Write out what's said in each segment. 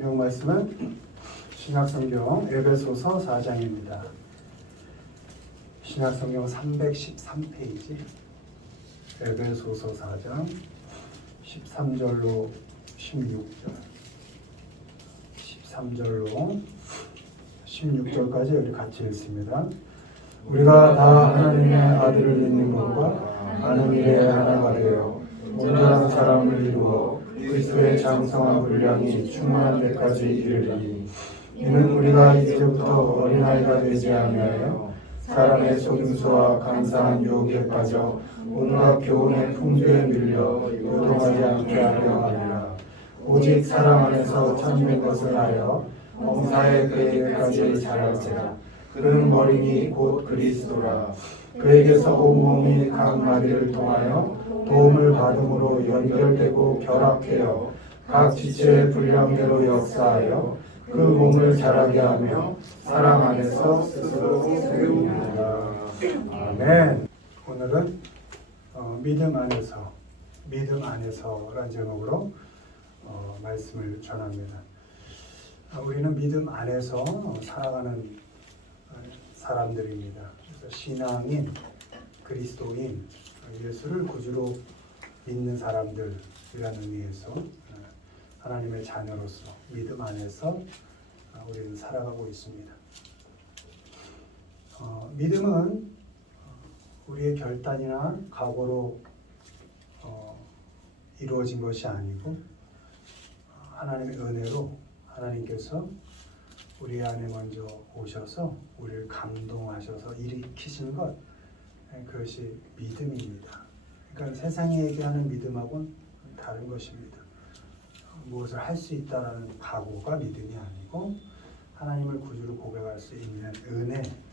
성경 말씀은 신약성경 에베소서 4장입니다. 신약성경 313페이지 에베소서 4장 13절로 16절 13절로 16절까지 우리 같이 읽습니다. 우리가 다 하나님의 아들을 믿는 것과 아는 일에 하나가 되어 온전한 사람을 이루어 그리스도의 장성한 분량이 충만한 데까지 이르리니 이는 우리가 이제부터 어린아이가 되지 아니하여 사람의 속임수와 간사한 유혹에 빠져 온갖 교훈의 풍조에 밀려 요동하지 않게 하려 함이라. 오직 사랑 안에서 참된 것을 하여 범사에 그에게까지 자랄지라. 그는 머리니 곧 그리스도라. 그에게서 온몸이 각 마디를 통하여 도움을 받음으로 연결되고 결합하여 각 지체의 분량대로 역사하여 그 몸을 자라게 하며 사랑 안에서 스스로 세웁니다. 아멘. 오늘은 믿음 안에서라는 제목으로 말씀을 전합니다. 우리는 믿음 안에서 살아가는 사람들입니다. 그래서 신앙인, 그리스도인, 예수를 구주로 믿는 사람들이라는 의미에서 하나님의 자녀로서 믿음 안에서 우리는 살아가고 있습니다. 믿음은 우리의 결단이나 각오로 이루어진 것이 아니고 하나님의 은혜로 하나님께서 우리 안에 먼저 오셔서 우리를 감동하셔서 일으키신 것, 그것이 믿음입니다. 그러니까 세상이 얘기하는 믿음하고는 다른 것입니다. 무엇을 할 수 있다라는 각오가 믿음이 아니고 하나님을 구주로 고백할 수 있는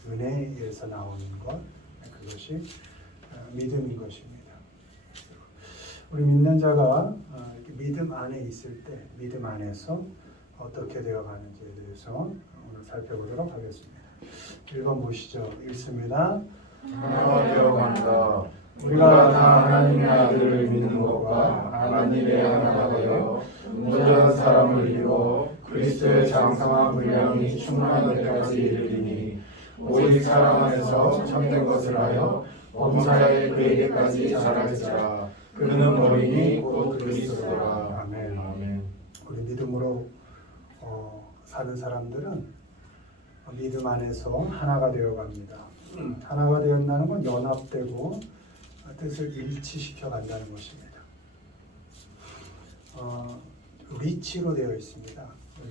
은혜에서 나오는 것, 그것이 믿음인 것입니다. 우리 믿는 자가 믿음 안에 있을 때 믿음 안에서 어떻게 되어가는지에 대해서 오늘 살펴보도록 하겠습니다. 1번 보시죠. 읽습니다. 하나가 되어간다. 우리가 다 하나님의 아들을 믿는 것과 아는 일에 하나가 되어 온전한 사람을 이루어 그리스도의 장성한 분량이 충만한 데까지 이르리니 오직 사랑 안에서 참된 것을 하여 범사에 그에게까지 자랄지라. 그는 머리니 곧 그리스도라. 아멘. 아멘. 우리 믿음으로 사는 사람들은 믿음 안에서 하나가 되어갑니다. 하나가 되었다는 건 연합되고 뜻을 일치시켜 간다는 것입니다. 리치로 되어 있습니다.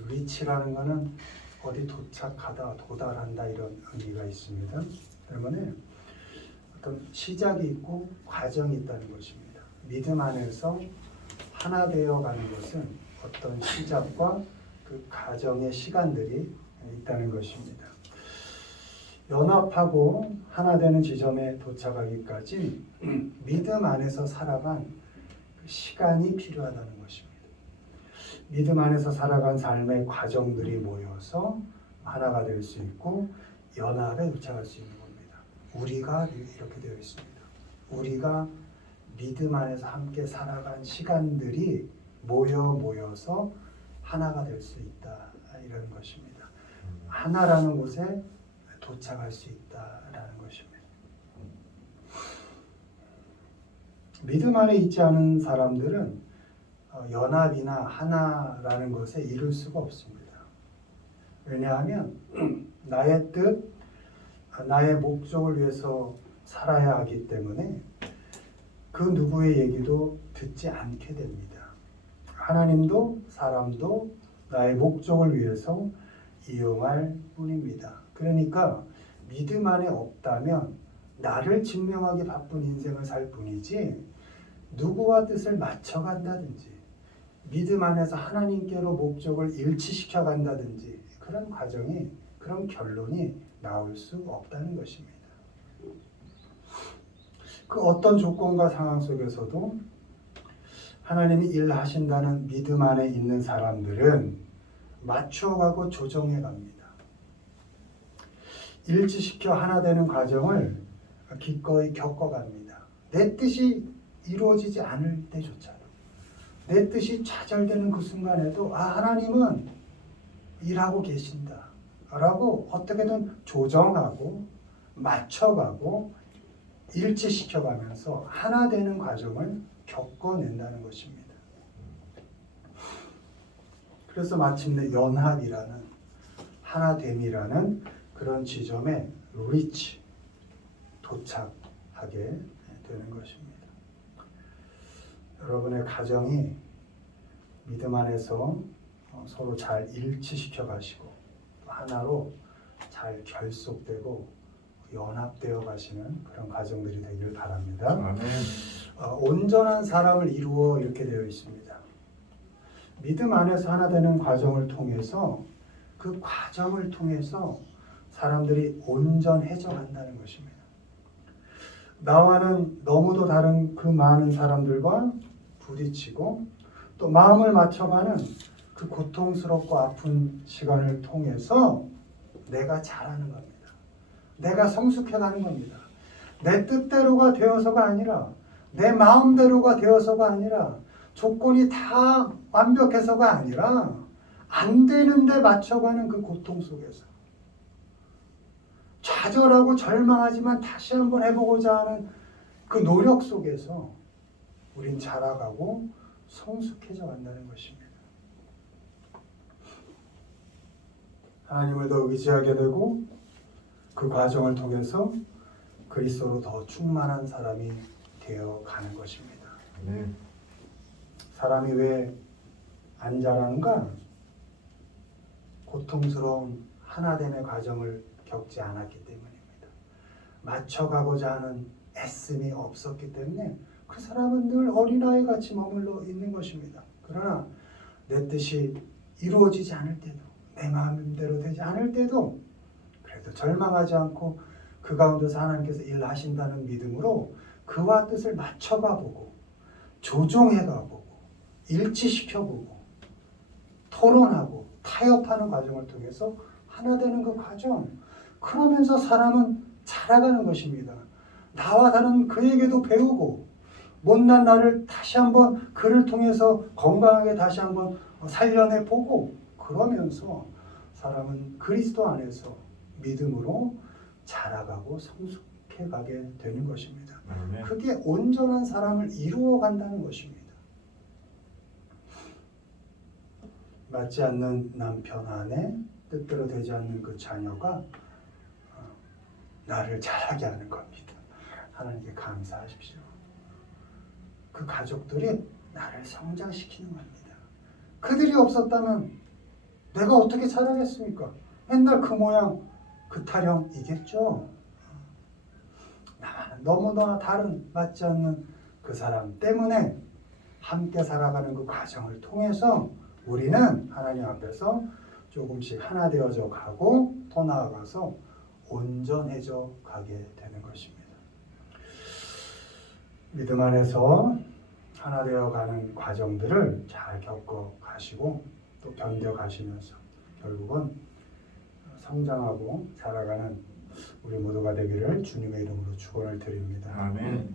리치라는 것은 어디 도착하다, 도달한다 이런 의미가 있습니다. 때문에 어떤 시작이 있고 과정이 있다는 것입니다. 믿음 안에서 하나 되어가는 것은 어떤 시작과 그 과정의 시간들이 있다는 것입니다. 연합하고 하나 되는 지점에 도착하기까지 믿음 안에서 살아간 시간이 필요하다는 것입니다. 믿음 안에서 살아간 삶의 과정들이 모여서 하나가 될 수 있고 연합에 도착할 수 있는 겁니다. 우리가 이렇게 되어 있습니다. 우리가 믿음 안에서 함께 살아간 시간들이 모여서 하나가 될 수 있다 이런 것입니다. 하나라는 곳에 도착할 수 있다라는 것입니다. 믿음 안에 있지 않은 사람들은 연합이나 하나라는 것에 이룰 수가 없습니다. 왜냐하면 나의 뜻, 나의 목적을 위해서 살아야 하기 때문에 그 누구의 얘기도 듣지 않게 됩니다. 하나님도 사람도 나의 목적을 위해서 이용할 뿐입니다. 그러니까 믿음 안에 없다면 나를 증명하기 바쁜 인생을 살 뿐이지 누구와 뜻을 맞춰간다든지 믿음 안에서 하나님께로 목적을 일치시켜 간다든지 그런 과정이, 그런 결론이 나올 수 없다는 것입니다. 그 어떤 조건과 상황 속에서도 하나님이 일하신다는 믿음 안에 있는 사람들은 맞춰가고 조정해 갑니다. 일치시켜 하나 되는 과정을 기꺼이 겪어갑니다. 내 뜻이 이루어지지 않을 때조차도 내 뜻이 좌절되는 그 순간에도 하나님은 일하고 계신다 라고 어떻게든 조정하고 맞춰가고 일치시켜가면서 하나 되는 과정을 겪어낸다는 것입니다. 그래서 마침내 연합이라는 하나됨이라는 그런 지점에 리치 도착하게 되는 것입니다. 여러분의 가정이 믿음 안에서 서로 잘 일치시켜 가시고 하나로 잘 결속되고 연합되어 가시는 그런 가정들이 되길 바랍니다. 아멘. 온전한 사람을 이루어 이렇게 되어 있습니다. 믿음 안에서 하나 되는 과정을 통해서 그 과정을 통해서 사람들이 온전해져 간다는 것입니다. 나와는 너무도 다른 그 많은 사람들과 부딪히고 또 마음을 맞춰가는 그 고통스럽고 아픈 시간을 통해서 내가 잘하는 겁니다. 내가 성숙해가는 겁니다. 내 뜻대로가 되어서가 아니라 내 마음대로가 되어서가 아니라 조건이 다 완벽해서가 아니라 안 되는데 맞춰가는 그 고통 속에서 좌절하고 절망하지만 다시 한번 해보고자 하는 그 노력 속에서 우린 자라가고 성숙해져 간다는 것입니다. 하나님을 더 의지하게 되고 그 과정을 통해서 그리스도로 더 충만한 사람이 되어 가는 것입니다. 아멘. 사람이 왜 안 자라는가? 고통스러운 하나됨의 과정을 겪지 않았기 때문입니다. 맞춰가고자 하는 애씀이 없었기 때문에 그 사람은 늘 어린아이같이 머물러 있는 것입니다. 그러나 내 뜻이 이루어지지 않을 때도 내 마음대로 되지 않을 때도 그래도 절망하지 않고 그 가운데서 하나님께서 일하신다는 믿음으로 그와 뜻을 맞춰가보고 조종해가보고 일치시켜보고 토론하고 타협하는 과정을 통해서 하나 되는 그 과정, 그러면서 사람은 자라가는 것입니다. 나와 다른 그에게도 배우고 못난 나를 다시 한번 그를 통해서 건강하게 다시 한번 살려내 보고 그러면서 사람은 그리스도 안에서 믿음으로 자라가고 성숙해 가게 되는 것입니다. 아멘. 그게 온전한 사람을 이루어 간다는 것입니다. 맞지 않는 남편 아내, 뜻대로 되지 않는 그 자녀가 나를 자라게 하는 겁니다. 하나님께 감사하십시오. 그 가족들이 나를 성장시키는 겁니다. 그들이 없었다면 내가 어떻게 자라겠습니까? 맨날 그 모양, 그 타령이겠죠. 나와는 너무나 다른 맞지 않는 그 사람 때문에 함께 살아가는 그 과정을 통해서 우리는 하나님 앞에서 조금씩 하나 되어져 가고 더 나아가서 온전해져 가게 되는 것입니다. 믿음 안에서 하나 되어 가는 과정들을 잘 겪어 가시고 또 견뎌 가시면서 결국은 성장하고 자라가는 우리 모두가 되기를 주님의 이름으로 축원을 드립니다. 아멘.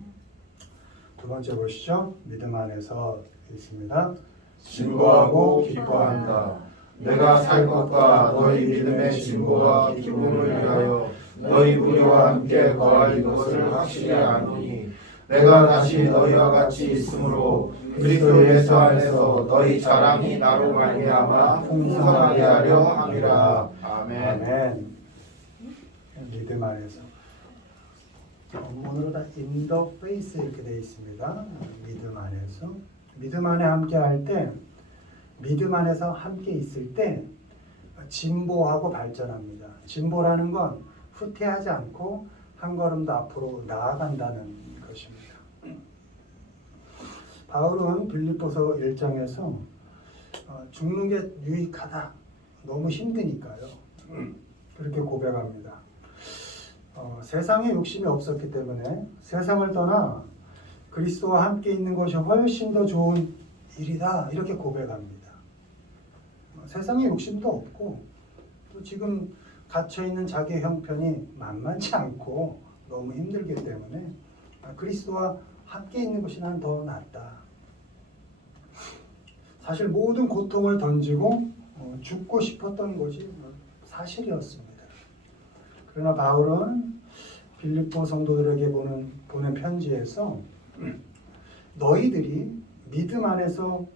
두 번째 보시죠. 믿음 안에서 있습니다. 진보하고 기뻐한다. 내가 살 것과 너희 믿음의 진보와 기쁨을 위하여 너희 무리와 함께 거할 것을 확실히 아노니 내가 다시 너희와 같이 있으므로 그리스도 예수 안에서 너희 자랑이 나로 말미암아 풍성하게 하려 함이라. 아멘. 아멘. 믿음 안에서 원문으로 다 in the face 이렇게 되어 있습니다. 믿음 안에서 믿음 안에 함께 할 때 믿음 안에서 함께 있을 때 진보하고 발전합니다. 진보라는 건 후퇴하지 않고 한 걸음 더 앞으로 나아간다는 것입니다. 바울은 빌립보서 1장에서 죽는 게 유익하다. 너무 힘드니까요. 그렇게 고백합니다. 세상에 욕심이 없었기 때문에 세상을 떠나 그리스도와 함께 있는 것이 훨씬 더 좋은 일이다. 이렇게 고백합니다. 세상에 욕심도 없고 또 지금 갇혀있는 자기의 형편이 만만치 않고 너무 힘들기 때문에 그리스도와 함께 있는 것이 난 더 낫다. 사실 모든 고통을 던지고 죽고 싶었던 것이 사실이었습니다. 그러나 바울은 빌립보 성도들에게 보낸 편지에서 너희들이 믿음 안에서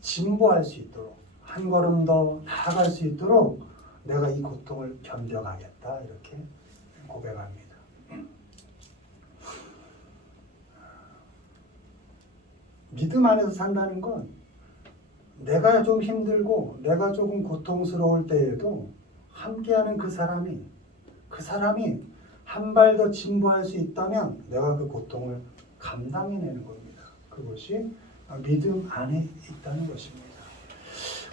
진보할 수 있도록 한 걸음 더 나아갈 수 있도록 내가 이 고통을 견뎌가겠다 이렇게 고백합니다. 믿음 안에서 산다는 건 내가 좀 힘들고 내가 조금 고통스러울 때에도 함께하는 그 사람이 한 발 더 진보할 수 있다면 내가 그 고통을 감당해내는 겁니다. 그것이 믿음 안에 있다는 것입니다.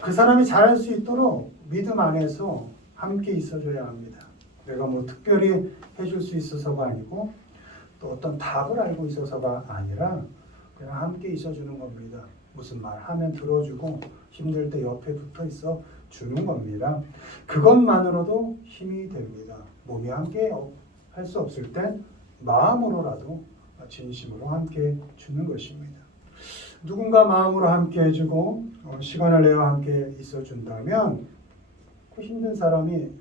그 사람이 잘할 수 있도록 믿음 안에서 함께 있어줘야 합니다. 내가 뭐 특별히 해줄 수 있어서가 아니고 또 어떤 답을 알고 있어서가 아니라 그냥 함께 있어주는 겁니다. 무슨 말 하면 들어주고 힘들 때 옆에 붙어 있어 주는 겁니다. 그것만으로도 힘이 됩니다. 몸이 함께 할 수 없을 땐 마음으로라도 진심으로 함께 주는 것입니다. 누군가 마음으로 함께 해주고 시간을 내어 함께 있어준다면 그 힘든 사람이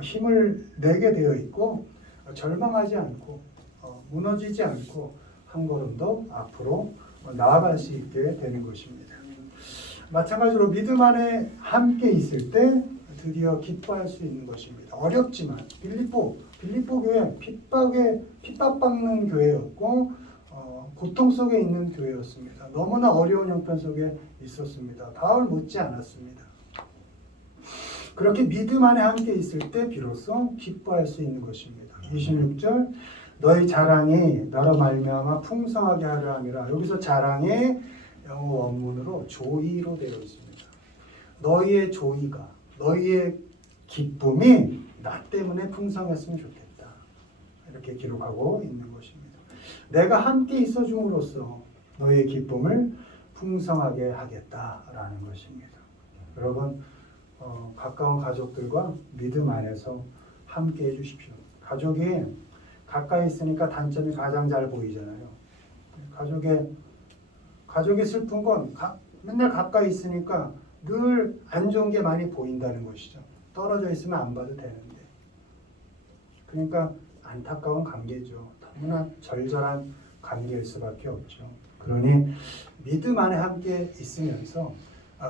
힘을 내게 되어 있고 절망하지 않고 무너지지 않고 한 걸음 더 앞으로 나아갈 수 있게 되는 것입니다. 마찬가지로 믿음 안에 함께 있을 때 드디어 기뻐할 수 있는 것입니다. 어렵지만 빌립보 교회 핍박받는 교회였고 고통 속에 있는 교회였습니다. 너무나 어려운 형편 속에 있었습니다. 바울 못지 않았습니다. 그렇게 믿음 안에 함께 있을 때 비로소 기뻐할 수 있는 것입니다. 26절 너희 자랑이 나로 말미암아 풍성하게 하려 함이라. 여기서 자랑의 영어 원문으로 조이로 되어 있습니다. 너희의 조이가 너희의 기쁨이 나 때문에 풍성했으면 좋겠다. 이렇게 기록하고 있는 것입니다. 내가 함께 있어 줌으로써 너희의 기쁨을 풍성하게 하겠다라는 것입니다. 여러분 가까운 가족들과 믿음 안에서 함께 해주십시오. 가족이 가까이 있으니까 단점이 가장 잘 보이잖아요. 가족이 슬픈 건 맨날 가까이 있으니까 늘 안 좋은 게 많이 보인다는 것이죠. 떨어져 있으면 안 봐도 되는데. 그러니까 안타까운 관계죠. 너무나 절절한 관계일 수밖에 없죠. 그러니 믿음 안에 함께 있으면서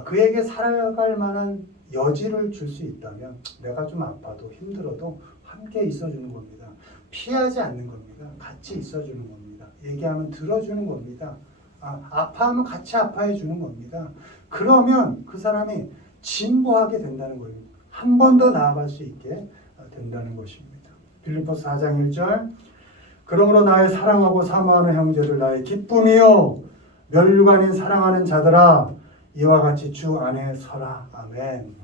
그에게 살아갈 만한 여지를 줄 수 있다면 내가 좀 아파도 힘들어도 함께 있어주는 겁니다. 피하지 않는 겁니다. 같이 있어주는 겁니다. 얘기하면 들어주는 겁니다. 아파하면 같이 아파해 주는 겁니다. 그러면 그 사람이 진보하게 된다는 거예요. 한 번 더 나아갈 수 있게 된다는 것입니다. 빌립보서 4장 1절 그러므로 나의 사랑하고 사모하는 형제들 나의 기쁨이요 멸류관인 사랑하는 자들아 이와 같이 주 안에 서라. 아멘.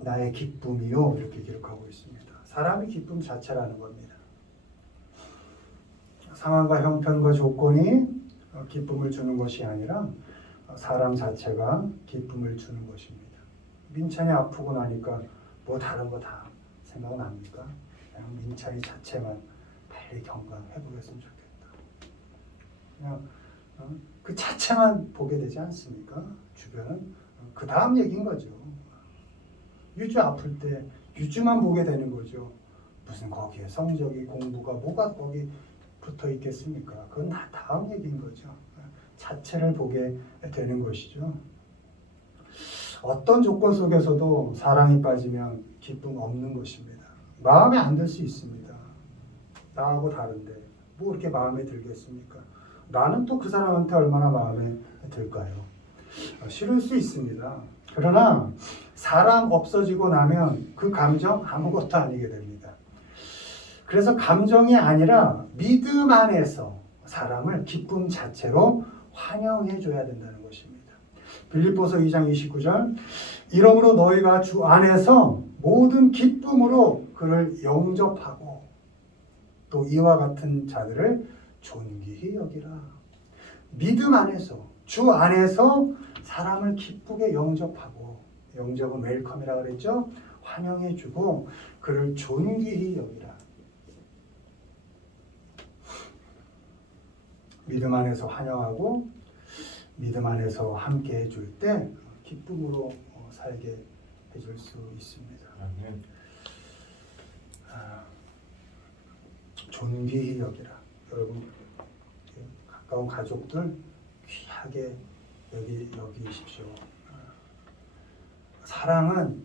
나의 기쁨이요 이렇게 기록하고 있습니다. 사람이 기쁨 자체라는 겁니다. 상황과 형편과 조건이 기쁨을 주는 것이 아니라 사람 자체가 기쁨을 주는 것입니다. 민찬이 아프고 나니까 뭐 다른 거 다 생각납니까? 그냥 민찬이 자체만 빨리 건강 회복했으면 좋겠다. 그냥 그 자체만 보게 되지 않습니까? 주변은 그 다음 얘기인 거죠. 유주 아플 때 유주만 보게 되는 거죠. 무슨 거기에 성적이 공부가 뭐가 거기 붙어 있겠습니까? 그건 다 다음 얘기인 거죠. 자체를 보게 되는 것이죠. 어떤 조건 속에서도 사랑이 빠지면 기쁨 없는 것입니다. 마음에 안 들 수 있습니다. 나하고 다른데 뭐 그렇게 마음에 들겠습니까? 나는 또 그 사람한테 얼마나 마음에 들까요? 싫을 수 있습니다. 그러나 사람 없어지고 나면 그 감정 아무것도 아니게 됩니다. 그래서 감정이 아니라 믿음 안에서 사람을 기쁨 자체로 환영해 줘야 된다는 것입니다. 빌립보서 2장 29절 이러므로 너희가 주 안에서 모든 기쁨으로 그를 영접하고 또 이와 같은 자들을 존귀히 여기라. 믿음 안에서 주 안에서 사람을 기쁘게 영접하고 영접은 웰컴이라고 그랬죠. 환영해 주고 그를 존귀히 여기라. 믿음 안에서 환영하고 믿음 안에서 함께 해줄 때 기쁨으로 살게 해줄 수 있습니다. 아멘. 존귀히 여기라. 여러분 가까운 가족들 귀하게 여기십시오. 사랑은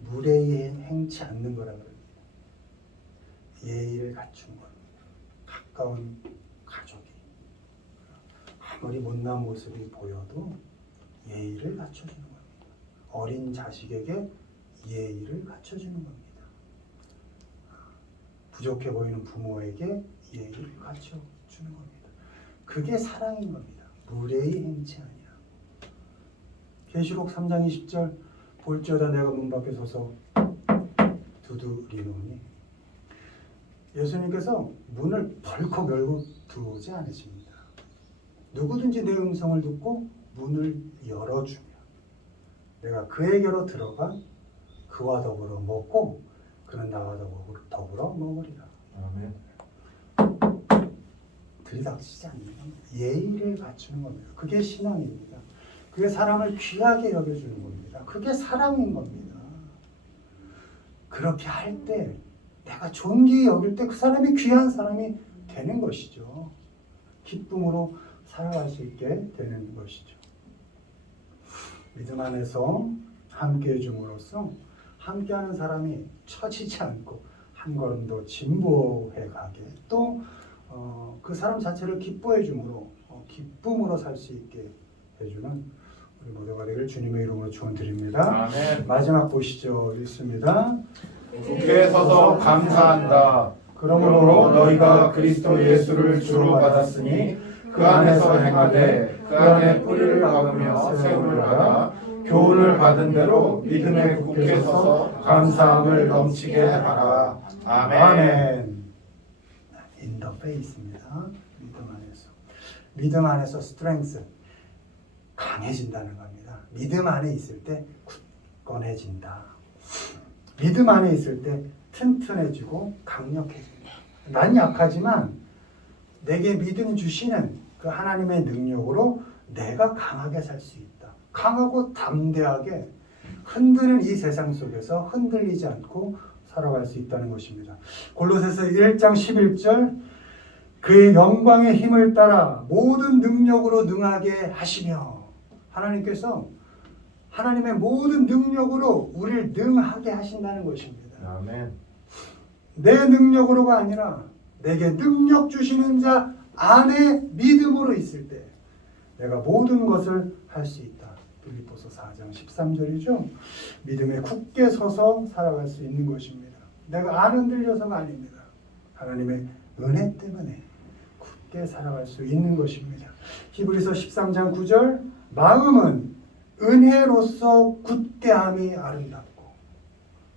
무례히 행치 않는 거라 그럽니다. 예의를 갖춘 겁니다. 가까운 가족이 아무리 못난 모습이 보여도 예의를 갖춰주는 겁니다. 어린 자식에게 예의를 갖춰주는 겁니다. 부족해 보이는 부모에게 예의를 갖춰주는 겁니다. 그게 사랑인 겁니다. 무례히 행치 아니라. 계시록 3장 20절 볼지어다 내가 문 밖에 서서 두드리노니 예수님께서 문을 벌컥 열고 들어오지 않으십니다. 누구든지 내 음성을 듣고 문을 열어주면 내가 그에게로 들어가 그와 더불어 먹고 그는 나와 더불어 먹으리라. 아멘. 들이닥치지 않는 겁니다. 예의를 갖추는 겁니다. 그게 신앙입니다. 그게 사람을 귀하게 여겨주는 겁니다. 그게 사랑인 겁니다. 그렇게 할 때 내가 존귀히 여길 때 그 사람이 귀한 사람이 되는 것이죠. 기쁨으로 살아갈 수 있게 되는 것이죠. 믿음 안에서 함께 해줌으로써 함께하는 사람이 처지지 않고 한 걸음 더 진보해 가게 또 그 사람 자체를 기뻐해 줌으로 기쁨으로 살 수 있게 해주는 우리 모두가 되길 주님의 이름으로 축원드립니다. 아멘. 마지막 보시죠. 읽습니다. 굳게 서서 감사한다. 그러므로 너희가 그리스도 예수를 주로 받았으니 그 안에서 행하되 그 안에 뿌리를 박으며 세움을 받아 교훈을 받은 대로 믿음에 굳게 서서 감사함을 넘치게 하라. 아멘. In the faith입니다. 믿음 안에서 strength 강해진다는 겁니다. 믿음 안에 있을 때 굳건해진다. 믿음 안에 있을 때 튼튼해지고 강력해진다. 난 약하지만 내게 믿음 주시는 그 하나님의 능력으로 내가 강하게 살 수 있다. 강하고 담대하게 흔드는 이 세상 속에서 흔들리지 않고 살아갈 수 있다는 것입니다. 골로새서 1장 11절 그의 영광의 힘을 따라 모든 능력으로 능하게 하시며 하나님께서 하나님의 모든 능력으로 우리를 능하게 하신다는 것입니다. 아멘. 내 능력으로가 아니라 내게 능력 주시는 자 안에 믿음으로 있을 때 내가 모든 것을 할 수 있다. 빌립보서 4장 13절이죠. 믿음에 굳게 서서 살아갈 수 있는 것입니다. 내가 안 흔들려서가 아닙니다. 하나님의 은혜 때문에 굳게 살아갈 수 있는 것입니다. 히브리서 13장 9절 마음은 은혜로서 굳게함이 아름답고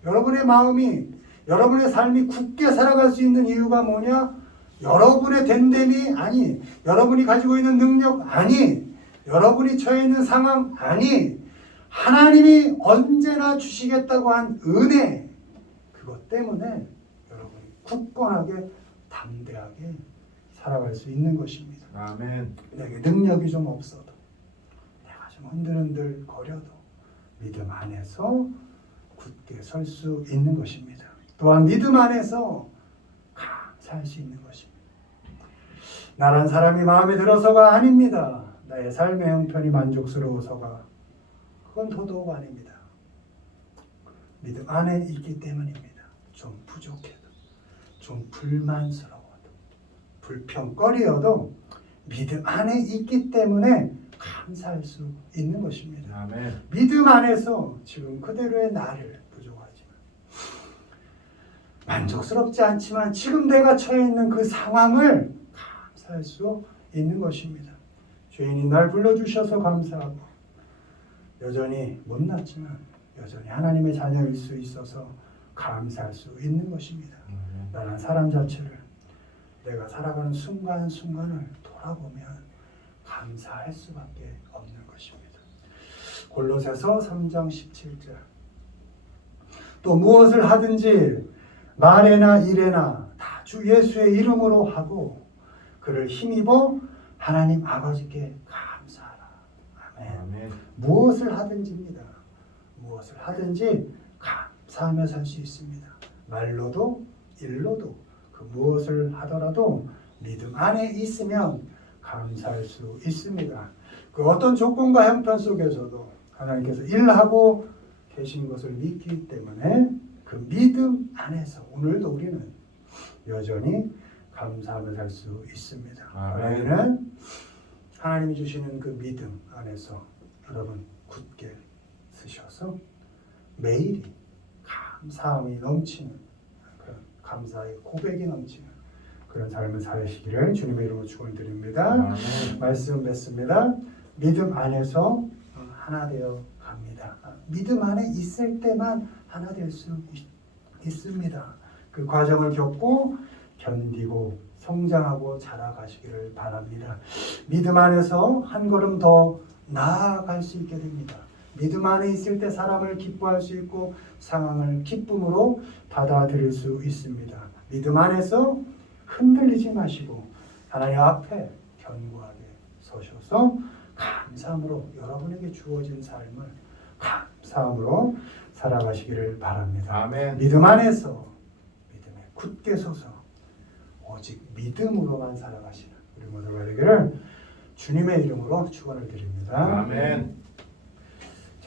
여러분의 마음이 여러분의 삶이 굳게 살아갈 수 있는 이유가 뭐냐? 여러분의 됨됨이 아니 여러분이 가지고 있는 능력 아니 여러분이 처해 있는 상황 아니 하나님이 언제나 주시겠다고 한 은혜 그것 때문에 여러분이 굳건하게 담대하게 살아갈 수 있는 것입니다. 아멘. 내게 능력이 좀 없어도 내가 좀 흔들흔들 거려도 믿음 안에서 굳게 설 수 있는 것입니다. 또한 믿음 안에서 살 수 있는 것입니다. 나란 사람이 마음에 들어서가 아닙니다. 나의 삶의 형편이 만족스러워서가 그건 더더욱 아닙니다. 믿음 안에 있기 때문입니다. 좀 부족해도 좀 불만스러워도 불평거리여도 믿음 안에 있기 때문에 감사할 수 있는 것입니다. 아멘. 믿음 안에서 지금 그대로의 나를 부족하지만 만족스럽지 않지만 지금 내가 처해 있는 그 상황을 감사할 수 있는 것입니다. 주인이 날 불러주셔서 감사하고 여전히 못났지만 여전히 하나님의 자녀일 수 있어서 감사할 수 있는 것입니다. 나는 사람 자체를 내가 살아가는 순간순간을 돌아보면 감사할 수밖에 없는 것입니다. 골로새서 3장 17절 또 무엇을 하든지 말에나 일에나 다 주 예수의 이름으로 하고 그를 힘입어 하나님 아버지께 감사하라. 아멘. 아멘. 무엇을 하든지입니다. 무엇을 하든지 감사하며 살 수 있습니다. 말로도 일로도 그 무엇을 하더라도 믿음 안에 있으면 감사할 수 있습니다. 그 어떤 조건과 형편 속에서도 하나님께서 일하고 계신 것을 믿기 때문에 그 믿음 안에서 오늘도 우리는 여전히 감사하며 살 수 있습니다. 아멘. 우리는 하나님이 주시는 그 믿음 안에서 여러분 굳게 서셔서 매일이 감사함이 넘치는 그런 감사의 고백이 넘치는 그런 삶을 사시기를 주님의 이름으로 축원드립니다. 아멘. 말씀 뵙습니다. 믿음 안에서 하나 되어 갑니다. 믿음 안에 있을 때만 하나 될 수 있습니다. 그 과정을 겪고 견디고 성장하고 자라가시기를 바랍니다. 믿음 안에서 한 걸음 더 나아갈 수 있게 됩니다. 믿음 안에 있을 때 사람을 기뻐할 수 있고 상황을 기쁨으로 받아들일 수 있습니다. 믿음 안에서 흔들리지 마시고 하나님 앞에 견고하게 서셔서 감사함으로 여러분에게 주어진 삶을 감사함으로 살아가시기를 바랍니다. 아멘. 믿음 안에서 믿음에 굳게 서서 오직 믿음으로만 살아가시는 우리 모두가 되기를 주님의 이름으로 축원을 드립니다. 아멘.